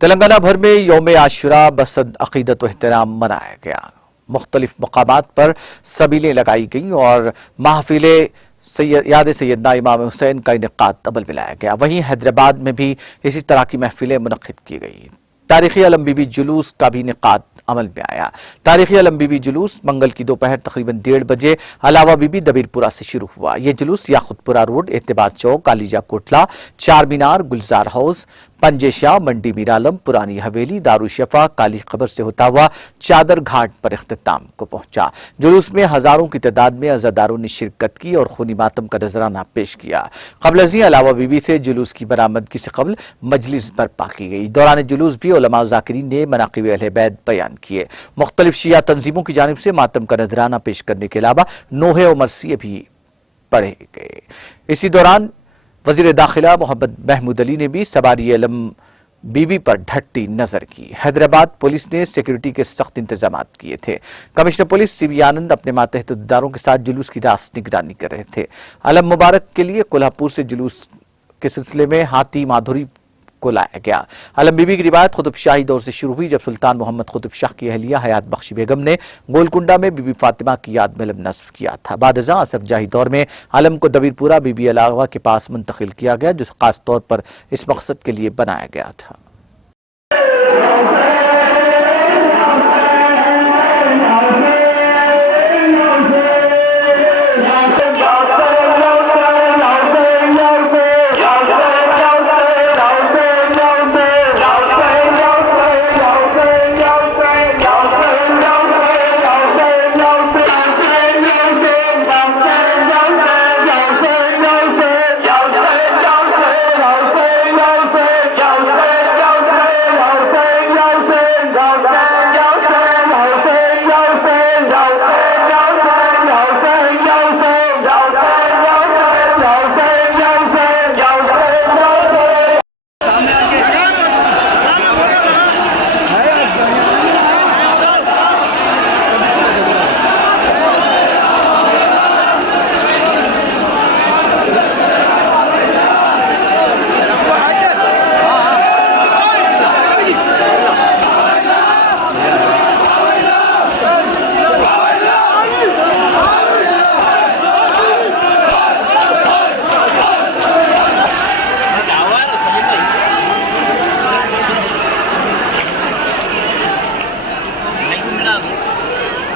तेलंगाना भर में यौम आशुरा बसद अकीदत व एहतराम मनाया गया। मुख्तलिफ मकामात पर सबीलें लगाई गईं और महफिले याद सैयदना इमाम हुसैन का इनेकाद अमल में लाया गया। वहीं हैदराबाद में भी इसी तरह की महफिलें मुनक्किद की गई। तारीखी अलम बीबी जुलूस का भी इनेकाद अमल में आया। तारीखी अलम बीबी जुलूस मंगल की दोपहर तकरीबन 1:30 बजे अलावा बीबी दबीरपुरा से शुरू हुआ। ये जुलूस याकुतपुरा रोड, एतबार चौक, कालीजा कोटला, चार मीनार, गुलजार हाउस, पंजेशाह, मंडी मीरालम, पुरानी हवेली, दारुशफा, काली खबर से होता हुआ चादर घाट पर इख्तिताम को पहुंचा। जुलूस में हजारों की तादाद में अज़ादारों ने शिरकत की और खूनी मातम का नजराना पेश किया। कबल अज़ीं अलावा बीबी से जुलूस की बरामदगी से कबल मजलिस बर्पा की गई। दौरान जुलूस भी उलमा ज़ाकिरीन ने मनाक़िब अहले बैत बयान किए। मुख्तलिफ शिया तंजीमों की जानिब से मातम का नजराना पेश करने के अलावा नोहे और मरसिये भी पढ़े गए। इसी दौरान वज़ीर दाखिला मोहम्मद महमूद अली ने भी सवारी अलम बीबी पर ढटती नजर की। हैदराबाद पुलिस ने सिक्योरिटी के सख्त इंतजाम किए थे। कमिश्नर पुलिस सीवी आनंद अपने मातहत इदारों के साथ जुलूस की रास्त निगरानी कर रहे थे। अलम मुबारक के लिए कोल्हापुर से जुलूस के सिलसिले में हाथी माधुरी को लाया गया। अलम बीबी की रिवायत कुतुब शाही दौर से शुरू हुई, जब सुल्तान मोहम्मद कुतुब शाह की अहलिया हयात बख्शी बेगम ने गोलकुंडा में बीबी फातिमा की याद में अलम नस्ब किया था। बाद असफ जाही दौर में अलम को दबीरपुरा बीबी अलावा के पास मुंतकिल किया गया, जो खास तौर पर इस मकसद के लिए बनाया गया था।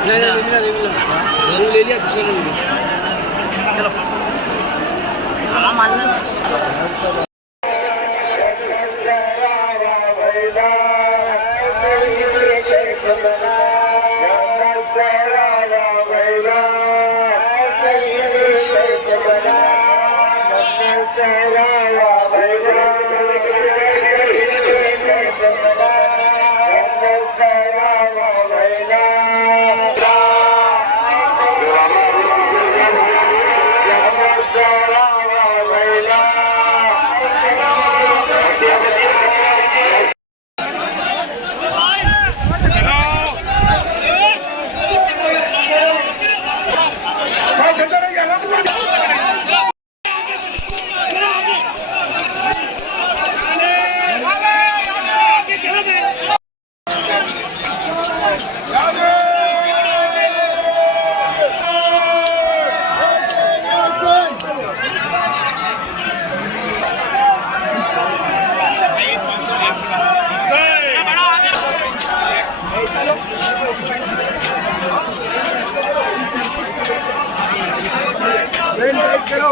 नहीं ले लिया किसी ने चलो हाँ मान लो। करो